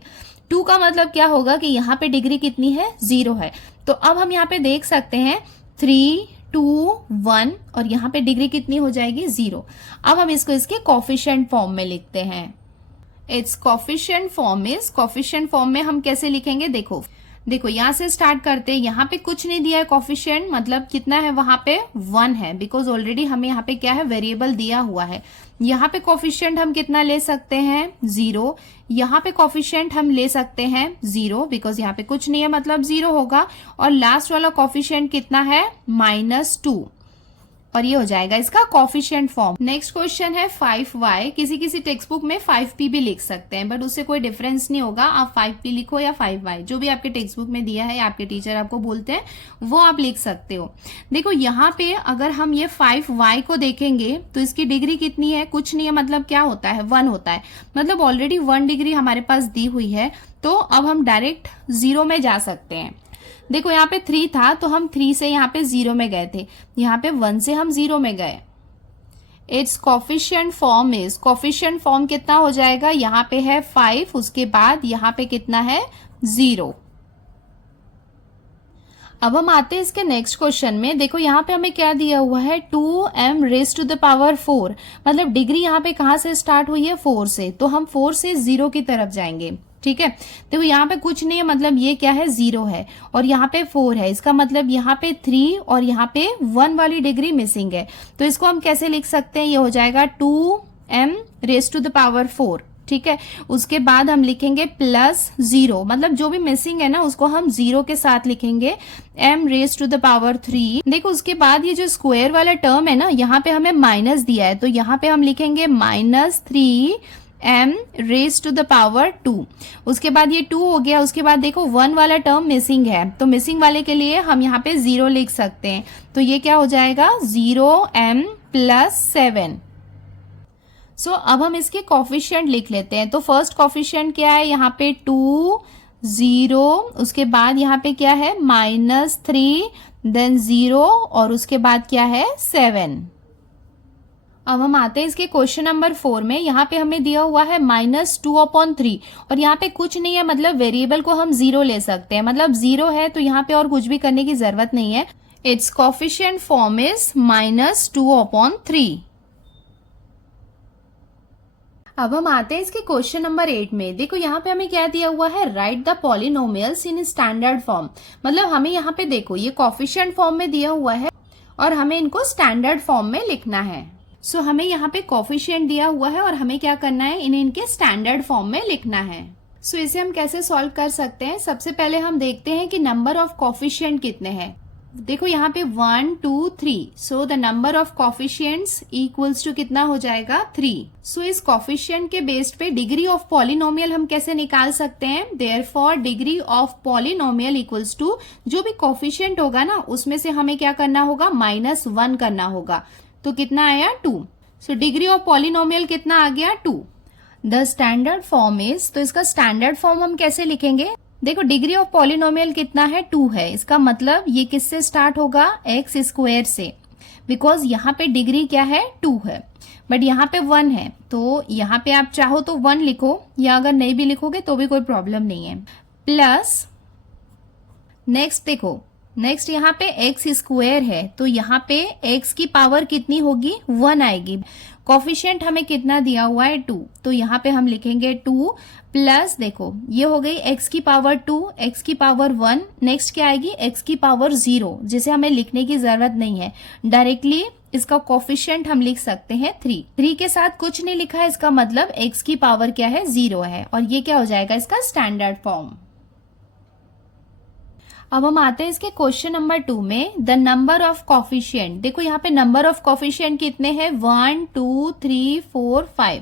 2 का मतलब क्या होगा कि यहाँ पे डिग्री कितनी है, 0 है। तो अब हम यहाँ पे देख सकते हैं 3, 2, 1, और यहाँ पे डिग्री कितनी हो जाएगी, 0। अब हम इसको इसके कोफिशिएंट फॉर्म में लिखते हैं। It's coefficient form is, coefficient form में हम कैसे लिखेंगे, देखो यहाँ से स्टार्ट करते हैं। यहाँ पे कुछ नहीं दिया है कोफिशिएंट, मतलब कितना है, वहां पे 1 है, बिकॉज ऑलरेडी हमें यहाँ पे क्या है, वेरिएबल दिया हुआ है। यहाँ पे कोफिशिएंट हम कितना ले सकते हैं, 0। यहाँ पे कोफिशिएंट हम ले सकते हैं 0, बिकॉज यहाँ पे कुछ नहीं है, मतलब 0 होगा। और लास्ट वाला कोफिशिएंट कितना है, -2, और ये हो जाएगा इसका कोफिशिएंट फॉर्म। नेक्स्ट क्वेश्चन है 5y। किसी किसी टेक्स्ट बुक में 5p भी लिख सकते हैं, बट उससे कोई डिफरेंस नहीं होगा। आप 5p लिखो या 5y, जो भी आपके टेक्स्ट बुक में दिया है, आपके टीचर आपको बोलते हैं, वो आप लिख सकते हो। देखो यहाँ पे अगर हम ये 5y को देखेंगे तो इसकी डिग्री कितनी है, कुछ नहीं है, मतलब क्या होता है, 1 होता है, मतलब ऑलरेडी 1 डिग्री हमारे पास दी हुई है। तो अब हम डायरेक्ट 0 में जा सकते हैं। देखो यहाँ पे 3 था, तो हम 3 से यहाँ पे 0 में गए थे, यहाँ पे 1 से हम 0 में गए। It's coefficient form is, coefficient form कितना हो जाएगा, यहाँ पे है 5, उसके बाद यहाँ पे कितना है, 0। अब हम आते हैं इसके नेक्स्ट क्वेश्चन में। देखो यहाँ पे हमें क्या दिया हुआ है, 2m⁻⁴, मतलब डिग्री यहाँ पे कहाँ से स्टार्ट हुई है, 4 से, तो हम 4 से 0 की तरफ जाएंगे। ठीक है, देखो यहाँ पे कुछ नहीं है, मतलब ये क्या है, 0 है, और यहाँ पे 4 है, इसका मतलब यहाँ पे 3 और यहाँ पे 1 वाली डिग्री मिसिंग है। तो इसको हम कैसे लिख सकते हैं, ये हो जाएगा 2m⁻⁴। ठीक है, उसके बाद हम लिखेंगे +0, मतलब जो भी मिसिंग है ना उसको हम 0 के साथ लिखेंगे, m⁻3। देखो उसके बाद ये जो स्क्वायर वाला टर्म है ना, यहाँ पे हमें माइनस दिया है, तो यहाँ पे हम लिखेंगे -3m⁻²। उसके बाद ये 2 हो गया। उसके बाद देखो 1 वाला टर्म मिसिंग है, तो मिसिंग वाले के लिए हम यहाँ पे 0 लिख सकते हैं, तो ये क्या हो जाएगा, 0m+7। सो अब हम इसके कोफिशिएंट लिख लेते हैं। तो फर्स्ट कोफिशिएंट क्या है, यहाँ पे 2, 0, उसके बाद यहाँ पे क्या है, -3, देन 0, और उसके बाद क्या है, 7। अब हम आते हैं इसके क्वेश्चन नंबर 4 में। यहाँ पे हमें दिया हुआ है -2/3, और यहाँ पे कुछ नहीं है, मतलब वेरिएबल को हम 0 ले सकते हैं, मतलब 0 है, तो यहाँ पे और कुछ भी करने की जरूरत नहीं है। It's coefficient form is -2/3। अब हम आते हैं इसके क्वेश्चन नंबर 8 में। देखो यहाँ पे हमें क्या दिया हुआ है, right the polynomials in standard form, मतलब हमें यहाँ पे देखो ये कोफिशिएंट फॉर्म में दिया हुआ है, और हमें इनको स्टैंडर्ड फॉर्म में लिखना है। सो हमें यहाँ पे कोफिशिएंट दिया हुआ है और हमें क्या करना है, इन्हें इनके स्टैंडर्ड फॉर्म में लिखना है। सो इसे हम कैसे सॉल्व कर सकते हैं, सबसे पहले हम देखते हैं कि नंबर ऑफ कोफिशिएंट कितने हैं। देखो यहाँ पे 1 2 3, so the number of coefficients equals to कितना हो जाएगा 3। सो इस कोफिशिएंट के बेस्ड पे डिग्री ऑफ पॉलिनोमियल हम कैसे निकाल सकते हैं, therefore degree of polynomial equals to जो भी कोफिशिएंट होगा ना उसमें से हमें क्या करना होगा, -1 करना होगा। तो कितना आया 2। सो डिग्री ऑफ पॉलिनोमियल कितना आ गया 2। द स्टैंडर्ड फॉर्म इज, तो इसका स्टैंडर्ड फॉर्म हम कैसे लिखेंगे, देखो डिग्री ऑफ पॉलिनोमियल कितना है 2 है, इसका मतलब ये किससे स्टार्ट होगा, एक्स स्क्वायर से, बिकॉज यहाँ पे डिग्री क्या है 2 है, बट यहाँ पे 1 है। तो यहाँ पे आप चाहो तो 1 लिखो या अगर नहीं भी लिखोगे तो भी कोई प्रॉब्लम नहीं है। प्लस नेक्स्ट देखो, नेक्स्ट यहाँ पे एक्स स्क्वायर है तो यहाँ पे एक्स की पावर कितनी होगी 1 आएगी। कोफिशिएंट हमें कितना दिया हुआ है 2, तो यहाँ पे हम लिखेंगे 2 प्लस देखो ये हो गई x की पावर 2, x की पावर 1, नेक्स्ट क्या आएगी x की पावर 0, जिसे हमें लिखने की जरूरत नहीं है, डायरेक्टली इसका कोफिशिएंट हम लिख सकते हैं 3 के साथ कुछ नहीं लिखा है, इसका मतलब x की पावर क्या है 0 है और ये क्या हो जाएगा इसका स्टैंडर्ड फॉर्म। अब हम आते हैं इसके क्वेश्चन नंबर 2 में, द नंबर ऑफ कोफिशिएंट। देखो यहाँ पे नंबर ऑफ कोफिशिएंट कितने हैं 1 2 3 4 5,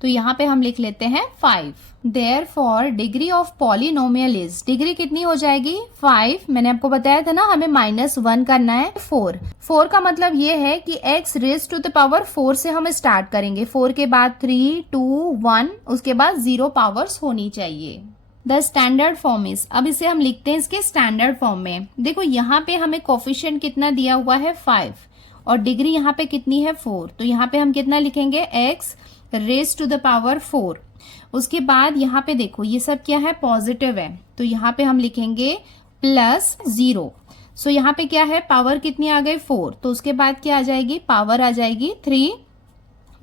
तो यहाँ पे हम लिख लेते हैं 5। Therefore degree of polynomial is, degree कितनी हो जाएगी 5, मैंने आपको बताया था ना हमें -1 करना है 4 का मतलब ये है कि x raise to the power 4 से हम स्टार्ट करेंगे, 4 के बाद 3 2 1, उसके बाद 0 पावर्स होनी चाहिए। द स्टैंडर्ड फॉर्म इज, अब इसे हम लिखते हैं इसके स्टैंडर्ड फॉर्म में। देखो यहाँ पे हमें कोफिशिएंट कितना दिया हुआ है 5 और डिग्री यहाँ पे कितनी है 4, तो यहाँ पे हम कितना लिखेंगे x raise to the power 4। उसके बाद यहाँ पे देखो ये सब क्या है पॉजिटिव है, तो यहाँ पे हम लिखेंगे +0। सो यहाँ पे क्या है पावर कितनी आ गई 4, तो उसके बाद क्या आ जाएगी पावर आ जाएगी 3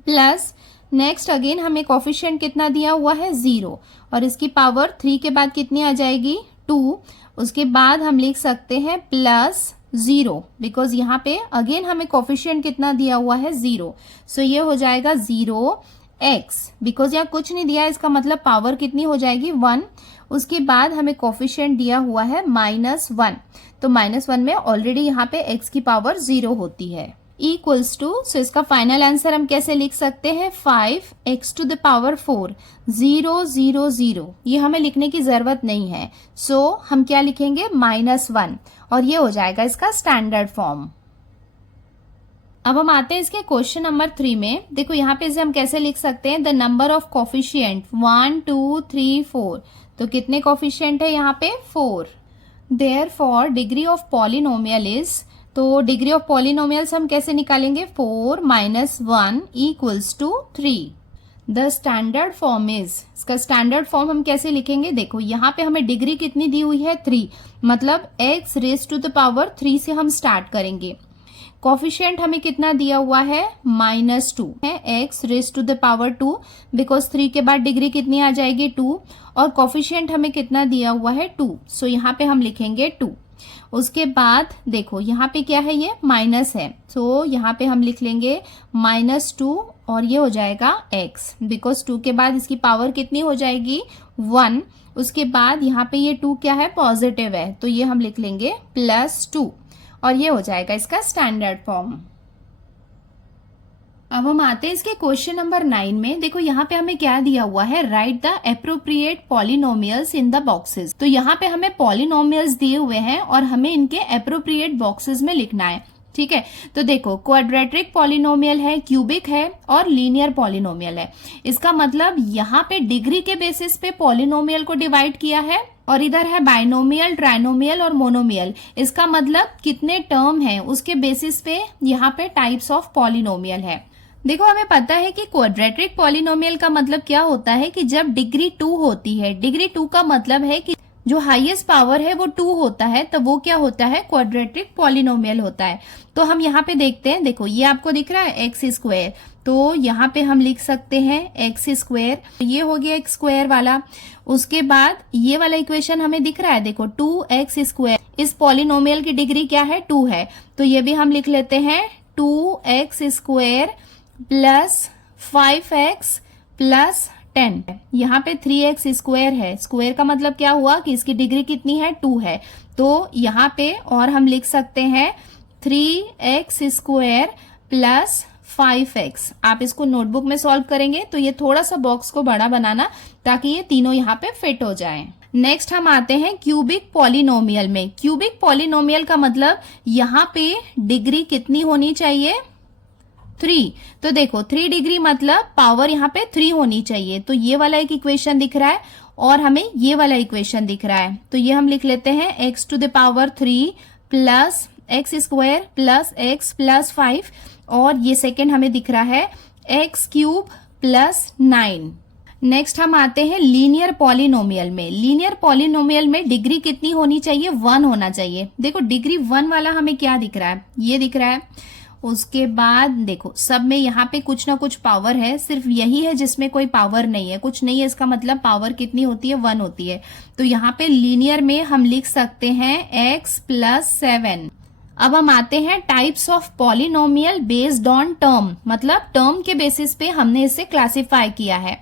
प्लस नेक्स्ट अगेन हमें कोफिशिएंट कितना दिया हुआ है 0 और इसकी पावर 3 के बाद कितनी आ जाएगी 2, उसके बाद हम लिख सकते हैं +0 बिकॉज यहाँ पे अगेन हमें कोफिशिएंट कितना दिया हुआ है 0, सो ये हो जाएगा 0x, बिकॉज यहाँ कुछ नहीं दिया है इसका मतलब पावर कितनी हो जाएगी 1। उसके बाद हमें कोफिशिएंट दिया हुआ है -1, तो -1 में ऑलरेडी यहाँ पे x की पावर 0 होती है इक्वल्स टू, सो इसका फाइनल आंसर हम कैसे लिख सकते हैं 5x टू द पावर 4 0 0 0, ये हमें लिखने की जरूरत नहीं है, सो हम क्या लिखेंगे -1 और ये हो जाएगा इसका स्टैंडर्ड फॉर्म। अब हम आते हैं इसके क्वेश्चन नंबर 3 में। देखो यहाँ पे इसे हम कैसे लिख सकते हैं, द नंबर ऑफ कोफिशिएंट 1 2 3 4, तो कितने कोफिशिएंट है यहाँ पे 4। Therefore degree of polynomial is, तो डिग्री ऑफ पॉलिनोमियल्स हम कैसे निकालेंगे 4 - 1 equals to 3। The standard form is, इसका स्टैंडर्ड फॉर्म हम कैसे लिखेंगे, देखो यहाँ पे हमें डिग्री कितनी दी हुई है 3, मतलब x raise to the power 3 से हम स्टार्ट करेंगे। कोफिशिएंट हमें कितना दिया हुआ है -2 है, x raise to the power 2 because 3 के बाद डिग्री कितनी आ जाएगी 2 और कोफिशिएंट हमें कितना दिया हुआ है 2, सो यहाँ पे हम लिखेंगे 2। उसके बाद देखो यहाँ पे क्या है ये माइनस है, तो यहाँ पे हम लिख लेंगे -2 और ये हो जाएगा x बिकॉज 2 के बाद इसकी पावर कितनी हो जाएगी 1। उसके बाद यहाँ पे ये 2 क्या है पॉजिटिव है, तो ये हम लिख लेंगे +2 और ये हो जाएगा इसका स्टैंडर्ड फॉर्म। अब हम आते हैं इसके क्वेश्चन नंबर 9 में। देखो यहाँ पे हमें क्या दिया हुआ है, right the appropriate polynomials in the boxes. तो यहाँ पे हमें पॉलिनोमियल्स दिए हुए हैं और हमें इनके एप्रोप्रिएट बॉक्सेस में लिखना है, ठीक है। तो देखो क्वाड्रेटिक पॉलिनोमियल है, क्यूबिक है और लीनियर पॉलिनोमियल है। इसका मतलब यहाँ पे डिग्री के बेसिस पे पॉलिनोमियल को डिवाइड किया है और इधर है बाइनोमियल, ट्राइनोमियल और मोनोमियल। इसका मतलब कितने टर्म है उसके बेसिस पे यहाँ पे टाइप्स ऑफ पॉलिनोमियल है। देखो हमें पता है कि क्वाड्रेटिक पॉलिनोमियल का मतलब क्या होता है कि जब डिग्री 2 होती है, डिग्री 2 का मतलब है कि जो हाईएस्ट पावर है वो 2 होता है, तब वो क्या होता है, क्वाड्रेटिक पॉलिनोमियल होता है। तो हम यहाँ पे देखते हैं, देखो ये आपको दिख रहा है एक्स स्क्वायर, तो यहाँ पे हम लिख सकते हैं एक्स स्क्वायर, ये हो गया एक्स स्क्वायर वाला। उसके बाद ये वाला इक्वेशन हमें दिख रहा है, देखो 2x स्क्वायर, इस पॉलिनोमियल की डिग्री क्या है, 2 है, तो ये भी हम लिख लेते हैं 2x square plus 5x plus 10। यहाँ पे 3x स्क्वायर है, स्क्वायर का मतलब क्या हुआ कि इसकी डिग्री कितनी है, 2 है, तो यहाँ पे और हम लिख सकते हैं 3x स्क्वायर प्लस 5x। आप इसको नोटबुक में सॉल्व करेंगे तो ये थोड़ा सा बॉक्स को बड़ा बनाना ताकि ये तीनों यहाँ पे फिट हो जाएं। नेक्स्ट हम आते हैं क्यूबिक पॉलिनोमियल में। क्यूबिक पॉलिनोमियल का मतलब यहाँ पे डिग्री कितनी होनी चाहिए, 3। तो देखो 3 डिग्री मतलब पावर यहाँ पे 3 होनी चाहिए, तो ये वाला एक इक्वेशन दिख रहा है और हमें ये वाला इक्वेशन दिख रहा है, तो ये हम लिख लेते हैं x to the power 3 plus x square plus x plus 5, और ये सेकेंड हमें दिख रहा है x क्यूब प्लस 9। नेक्स्ट हम आते हैं लीनियर पॉलिनोमियल में। लीनियर पॉलिनोमियल में डिग्री कितनी होनी चाहिए, 1 होना चाहिए। देखो डिग्री 1 वाला हमें क्या दिख रहा है, ये दिख रहा है। उसके बाद देखो सब में यहाँ पे कुछ ना कुछ पावर है, सिर्फ यही है जिसमें कोई पावर नहीं है, कुछ नहीं है, इसका मतलब पावर कितनी होती है, 1 होती है। तो यहाँ पे लीनियर में हम लिख सकते हैं x प्लस 7। अब हम आते हैं types of polynomial based on term, मतलब टर्म के बेसिस पे हमने इसे क्लासिफाई किया है।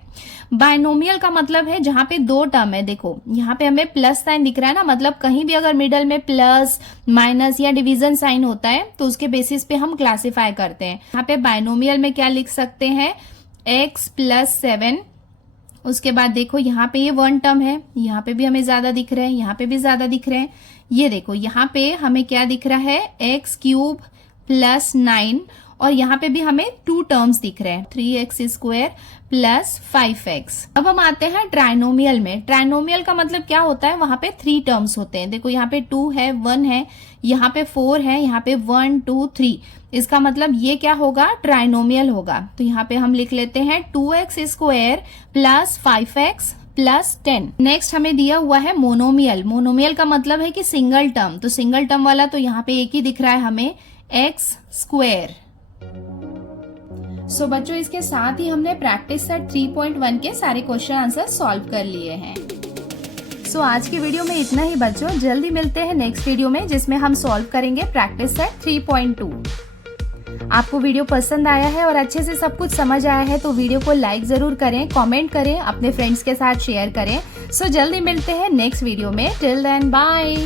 बायनोमियल का मतलब है जहां पे 2 टर्म है, देखो यहाँ पे हमें प्लस साइन दिख रहा है ना, मतलब कहीं भी अगर मिडल में प्लस माइनस या डिवीजन साइन होता है तो उसके बेसिस पे हम क्लासिफाई करते हैं। यहाँ पे बायनोमियल में क्या लिख सकते हैं, x प्लस 7। उसके बाद देखो यहाँ पे ये 1 टर्म है, यहाँ पे भी हमें ज्यादा दिख रहे हैं, यहाँ पे भी ज्यादा दिख रहे हैं। ये देखो यहाँ पे हमें क्या दिख रहा है, x क्यूब प्लस 9, और यहाँ पे भी हमें 2 टर्म्स दिख रहे हैं, 3x स्क्वायर प्लस 5x। अब हम आते हैं ट्राइनोमियल में। ट्राइनोमियल का मतलब क्या होता है, वहां पे 3 टर्म्स होते हैं। देखो यहाँ पे 2 है, 1 है, यहाँ पे 4 है, यहाँ पे 1 2 3। इसका मतलब ये क्या होगा, ट्राइनोमियल होगा। तो यहाँ पे हम लिख लेते हैं 2x square plus 5x plus 10। Next हमें दिया हुआ है मोनोमियल। मोनोमियल का मतलब है कि सिंगल टर्म, तो सिंगल टर्म वाला तो यहाँ पे एक ही दिख रहा है हमें, x स्क्वायर। सो बच्चों इसके साथ ही हमने प्रैक्टिस सेट 3.1 के सारे क्वेश्चन आंसर सॉल्व कर लिए हैं। सो आज की वीडियो में इतना ही बच्चों, जल्दी मिलते हैं नेक्स्ट वीडियो में जिसमें हम सॉल्व करेंगे प्रैक्टिस सेट 3.2। आपको वीडियो पसंद आया है और अच्छे से सब कुछ समझ आया है तो वीडियो को लाइक जरूर करें, कमेंट करें, अपने फ्रेंड्स के साथ शेयर करें। सो जल्दी मिलते हैं नेक्स्ट वीडियो में। Till then bye.